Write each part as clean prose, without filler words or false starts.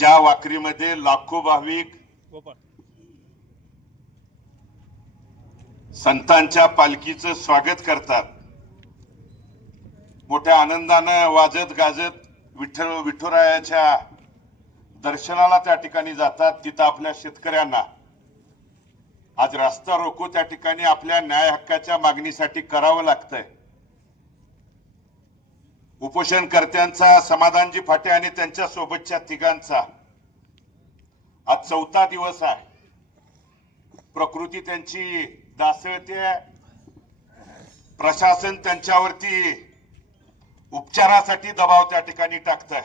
ज्या वाकरीमध्ये लाखो भाविक संतांच्या पालखीचं स्वागत करतात, मोठ्या आनंदानं वाजत गाजत विठुरायाच्या दर्शनाला त्या ठिकाणी जातात, तिथं आपल्या शेतकऱ्यांना आज रस्ता रोको त्या ठिकाणी आपल्या न्याय हक्काच्या मागणीसाठी करावं लागतंय। उपोषणकर्त्यांचा समाधानजी फाटे आणि त्यांच्या सोबतच्या तिघांचा आज चौथा दिवस आहे। प्रकृती त्यांची दासळते, प्रशासन त्यांच्यावरती उपचारासाठी दबाव त्या ठिकाणी टाकतंय,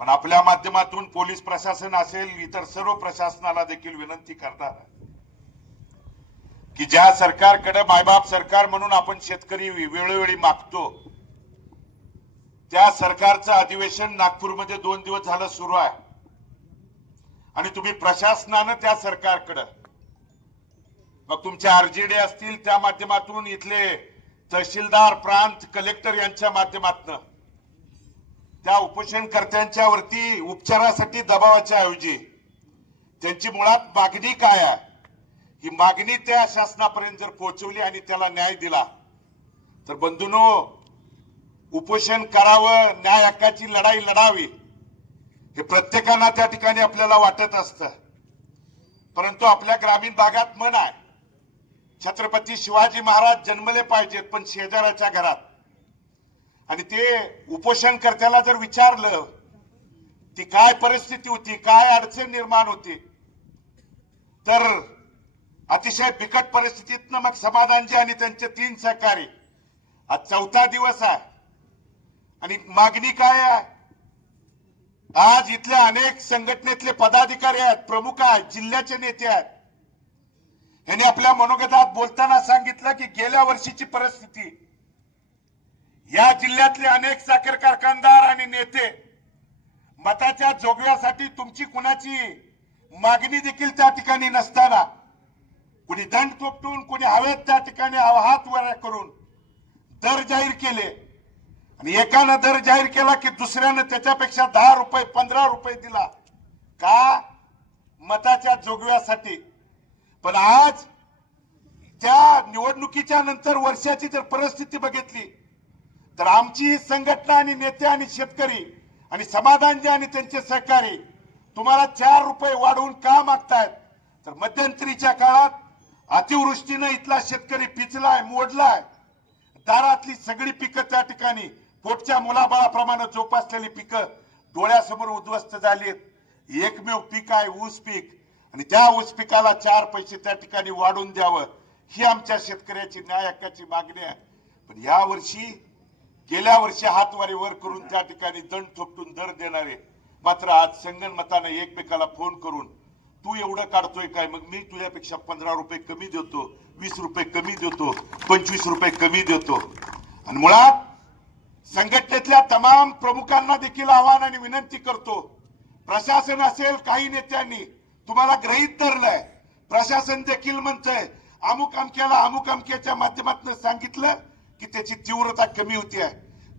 पण आपल्या माध्यमातून पोलीस प्रशासन असेल इतर सर्व प्रशासनाला देखील विनंती करणार की ज्या सरकारकडे मायबाप सरकार म्हणून आपण शेतकरी वेळोवेळी मागतो, त्या सरकारचं अधिवेशन नागपूरमध्ये 2 दिवस झालं सुरू आहे आणि तुम्ही प्रशासनानं त्या सरकारकडे मग तुमच्या आरजेडी असतील त्या माध्यमातून इथले तहसीलदार प्रांत कलेक्टर यांच्या माध्यमातून त्या उपोषणकर्त्यांच्या वरती उपचारासाठी दबावाच्या ऐवजी त्यांची मुळात मागणी काय आहे ही मागणी त्या शासनापर्यंत जर पोहोचवली आणि त्याला न्याय दिला तर बंधूंनो, उपोषण करावं, न्याय हक्काची लढाई लढावी हे प्रत्येकाला त्या ठिकाणी आपल्याला वाटत असतं, परंतु आपल्या ग्रामीण भागात म्हण आहे, छत्रपती शिवाजी महाराज जन्मले पाहिजेत पण शेजाऱ्याच्या घरात। आणि ते उपोषणकर्त्याला जर विचारलं ती काय परिस्थिती होती, काय अडचण निर्माण होती, तर अतिशय बिकट परिस्थितीतनं मग समाधानजी आणि त्यांचे 3 सहकारी आज चौथा दिवस आहे आणि मागणी काय आहे। आज इथल्या अनेक संघटनेतले पदाधिकारी आहेत, प्रमुख आहेत, जिल्ह्याचे नेते आहेत, यांनी आपल्या मनोगतात बोलताना सांगितलं की गेल्या वर्षीची परिस्थिती, या जिल्ह्यातले अनेक साखर कारखानदार आणि नेते मताच्या जोगव्यासाठी तुमची कुणाची मागणी देखील त्या ठिकाणी नसताना कुणी दंड थोपटून कुणी हवेत त्या ठिकाणी हात वर करून दर जाहीर केले आणि एकानं दर जाहीर केला की दुसऱ्यानं त्याच्यापेक्षा 10 रुपये 15 रुपये दिला का, मताच्या जोगव्यासाठी। पण आज त्या निवडणुकीच्या नंतर वर्षाची जर परिस्थिती बघितली तर आमची संघटना आणि नेते आणि शेतकरी आणि समाधानजी आणि त्यांचे सहकारी तुम्हाला 4 रुपये वाढवून का मागतायत, तर मध्यंतरीच्या काळात अतिवृष्टीनं इथला शेतकरी पिचलाय, मोडलाय, दारातली सगळी पिकं त्या ठिकाणी पोटच्या मुलाबाळाप्रमाणे जोपासलेली पिकं डोळ्यासमोर उद्ध्वस्त झालीत। एकमेव पीक आहे ऊस पीक आणि त्या ऊस पिकाला 4 पैसे त्या ठिकाणी वाढून द्यावं ही आमच्या शेतकऱ्याची न्याय हक्काची मागणी आहे। पण या वर्षी गेल्या वर्षी हातवारी वर करून त्या ठिकाणी दंड थोपटून दर देणारे मात्र आज संगनमताने एकमेकाला फोन करून तू एवढं काढतोय काय, मग मी तुझ्यापेक्षा 15 रुपये कमी देतो, 20 रुपये कमी देतो, 25 रुपये कमी देतो। आणि मुळात संघटनेतल्या तमाम प्रमुखांना देखील आवाहन आणि विनंती करतो, प्रशासन असेल काही नेत्यांनी तुम्हाला गृहीत धरलंय, प्रशासन देखील म्हणतंय अमुक अमक्याला अमुक अमक्याच्या माध्यमातून सांगितलं की त्याची तीव्रता कमी होती आहे।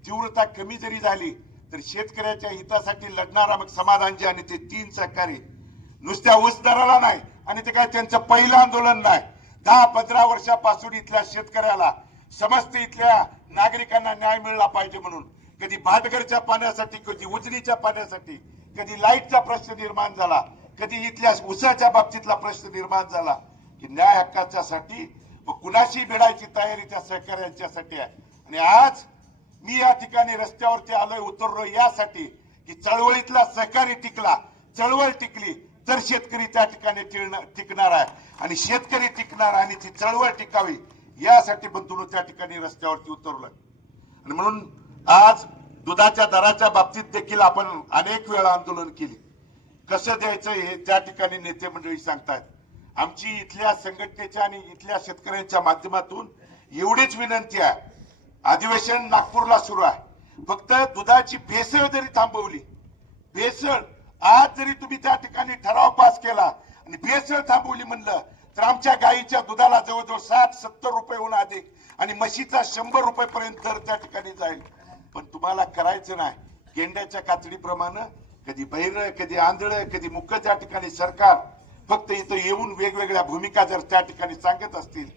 तीव्रता कमी जरी झाली तर शेतकऱ्याच्या हितासाठी लढणारा मग समाधानजी आणि ते 3 सहकारी नुसत्या ऊस दराला नाही आणि ते काय त्यांचं पहिलं आंदोलन नाही, 10-15 वर्षापासून इथल्या शेतकऱ्याला समस्त इथल्या नागरिकांना न्याय मिळाला पाहिजे म्हणून कधी भाटघरच्या पाण्यासाठी, कधी उजनीच्या पाण्यासाठी, कधी लाईटचा प्रश्न निर्माण झाला, कधी इथल्या ऊसाच्या बाबतीतला प्रश्न निर्माण झाला की न्याय हक्काच्यासाठी कुणाशी भिडायची तयारी त्या सहकार्यांच्यासाठी आहे। आणि आज मी या ठिकाणी रस्त्यावरती आलोय, उतरलो यासाठी की चळवळीतला सहकारी टिकला, चळवळ टिकली तर शेतकरी त्या ठिकाणी टिकणार आहे आणि शेतकरी टिकणार आणि ती चळवळ टिकावी यासाठी बंधूंनो त्या ठिकाणी रस्त्यावरती उतरलोय। आणि म्हणून आज दुधाच्या दराच्या बाबतीत देखील आपण अनेक वेळा आंदोलन केली, कसं द्यायचं हे त्या ठिकाणी नेते मंडळी सांगतायत। आमची इथल्या संघटनेच्या आणि इथल्या शेतकऱ्यांच्या माध्यमातून एवढीच विनंती आहे, अधिवेशन नागपूरला सुरू आहे, फक्त दुधाची भेसळ जरी थांबवली, भेसळ आज जरी तुम्ही त्या ठिकाणी ठराव पास केला आणि भेसळ थांबवली म्हणलं तर आमच्या गायीच्या दुधाला जवळजवळ 60-70 रुपयेहून अधिक आणि म्हशीचा 100 रुपयेपर्यंत दर त्या ठिकाणी जाईल। पण तुम्हाला करायचं नाही, गेंड्याच्या कातडीप्रमाणे कधी बहिर, कधी आंधळ, कधी मुक्क त्या ठिकाणी सरकार फक्त इथं येऊन वेगवेगळ्या भूमिका जर त्या ठिकाणी सांगत असतील,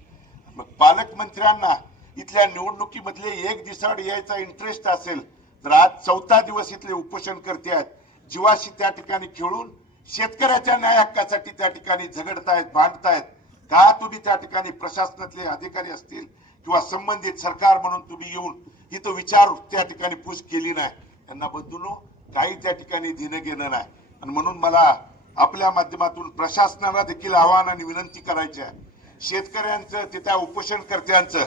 मग पालकमंत्र्यांना इथल्या निवडणुकीमधले एक दिवसाआड यायचा इंटरेस्ट असेल तर आज 4था दिवस इथले उपोषण करते आहेत, जीवाशी त्या ठिकाणी खेळून शेतकऱ्याच्या न्याय हक्कासाठी त्या ठिकाणी झगडतायत, भांडतायत का? तुम्ही त्या ठिकाणी प्रशासनातले अधिकारी असतील किंवा संबंधित सरकार म्हणून तुम्ही येऊन इथं विचार त्या ठिकाणी पूस केली नाही. यांना बंधूंनो काही त्या ठिकाणी देणं घेणं नाही. आणि म्हणून मला आपल्या माध्यमातून प्रशासनाला देखील आवाहन आणि विनंती करायची आहे. शेतकऱ्यांचं त्या उपोषणकर्त्यांचं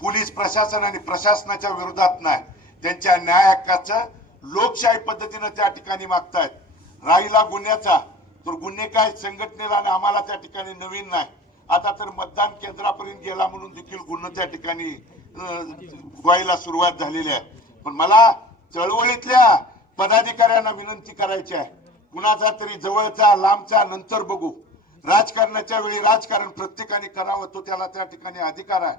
पोलीस प्रशासन आणि प्रशासनाच्या विरोधात नाही, त्यांच्या न्याय हक्काचं लोकशाही पद्धतीनं त्या ठिकाणी मागतायत. राहिला गुन्ह्याचा, तर गुन्हे काय संघटनेला आणि आम्हाला त्या ठिकाणी नवीन नाही. आता तर मतदान केंद्रापर्यंत गेला म्हणून देखील गुन्हा त्या ठिकाणी व्हायला सुरुवात झालेली आहे. पण मला चळवळीतल्या पदाधिकाऱ्यांना विनंती करायची आहे, कुणाचा तरी जवळचा लांबचा नंतर बघू. राजकारणाच्या वेळी राजकारण प्रत्येकाने करावं, तो त्याला त्या ठिकाणी अधिकार आहे.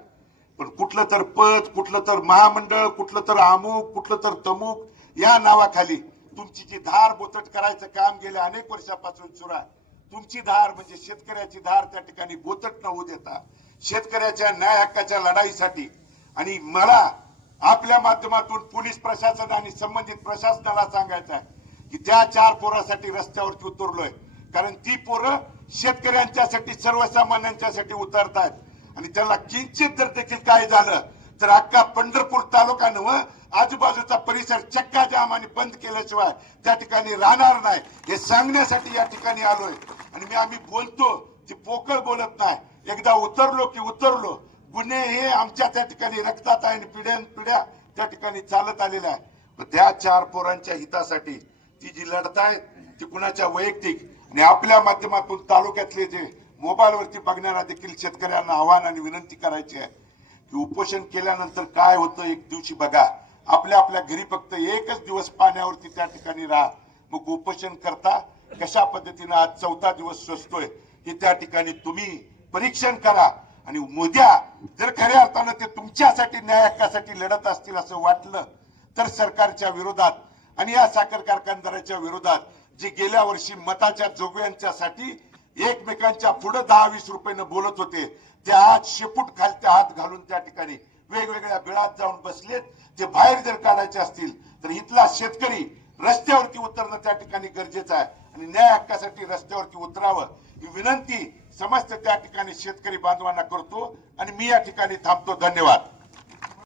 पण कुठलं तर पद, कुठलं तर महामंडळ, कुठलं तर अमुक, कुठलं तर तमुक या नावाखाली तुमची जी धार बोचट करायचं काम गेल्या अनेक वर्षापासून सुरू आहे. तुमची धार म्हणजे शेतकऱ्याची धार त्या ठिकाणी बोचट न होऊ देता शेतकऱ्याच्या न्याय हक्काच्या लढाईसाठी आणि मला आपल्या माध्यमातून पोलीस प्रशासन आणि संबंधित प्रशासनाला सांगायचं आहे की त्या 4 पोरासाठी रस्त्यावरती उतरलोय. कारण ती पोरं शेतकऱ्यांच्यासाठी, सर्वसामान्यांच्यासाठी उतरतायत आणि त्याला किंचित जर देखील काय झालं तर अख्खा पंढरपूर तालुका नव्हे, आजूबाजूचा परिसर चक्का जाम आणि बंद केल्याशिवाय त्या ठिकाणी राहणार नाही हे सांगण्यासाठी या ठिकाणी आलोय. आणि आम्ही बोलतो ते पोकळ बोलत नाही. एकदा उतरलो की उतरलो. गुन्हे हे आमच्या त्या ठिकाणी रक्तात आहे आणि पिढ्यानपिढ्या त्या ठिकाणी चालत आलेल्या आहे. पण त्या 4 पोरांच्या हितासाठी ती जी लढतायत ती कुणाच्या वैयक्तिक आणि आपल्या माध्यमातून तालुक्यातले जे मोबाईलवरती बघणारा देखील शेतकऱ्यांना आव्हान आणि विनंती करायची आहे की उपोषण केल्यानंतर काय होतं एक दिवशी बघा. आपल्या आपल्या घरी फक्त एकच दिवस पाण्यावरती त्या ठिकाणी राहा. मग उपोषण करता कशा पद्धतीने आज 4था दिवस स्वस्तोय हे त्या ठिकाणी तुम्ही परीक्षण करा. आणि उद्या जर खऱ्या अर्थानं ते तुमच्यासाठी न्याय हक्कासाठी लढत असतील असं वाटलं तर सरकारच्या विरोधात आणि या साखर कारखानदाराच्या विरोधात जे गेल्या वर्षी मताच्या जोगव्यांच्यासाठी एकमेकांच्या पुढे 10-20 रुपयानं बोलत होते, ते आज शेपूट खालच्या हात घालून त्या ठिकाणी वेगवेगळ्या बिळात जाऊन बसलेत. ते बाहेर जर काढायचे असतील तर इथला शेतकरी रस्त्यावरती उतरणं त्या ठिकाणी गरजेचं आहे आणि न्याय हक्कासाठी रस्त्यावरती उतरावं ही विनंती समस्त त्या ठिकाणी शेतकरी बांधवांना करतो आणि मी या ठिकाणी थांबतो. धन्यवाद.